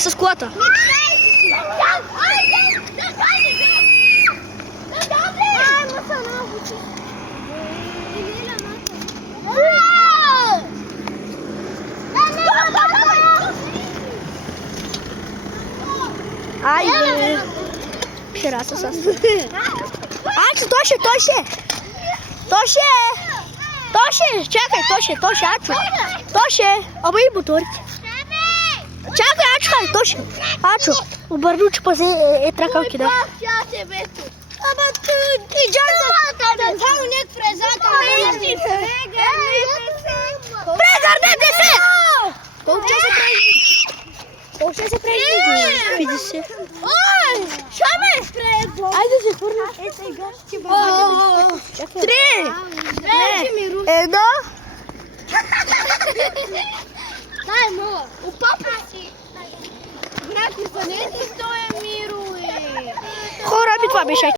с колата. Айде. Ще раз с Ачо, Тоше! Чакай, Тоше, Ачо. Тоше, ама и моторите. Чакай, Ачо, Тоше. Ачо, обърну, че пази е тракалки, да. Ама ти джарда, да само нек фрезата. Прегърнете се! Колко се прежди? 50. Ой, шаме! Айде се хвърна. Три! Едно! Дай, мала, опапа си! Някой за не ти стоя миро, Хора, ми това беше.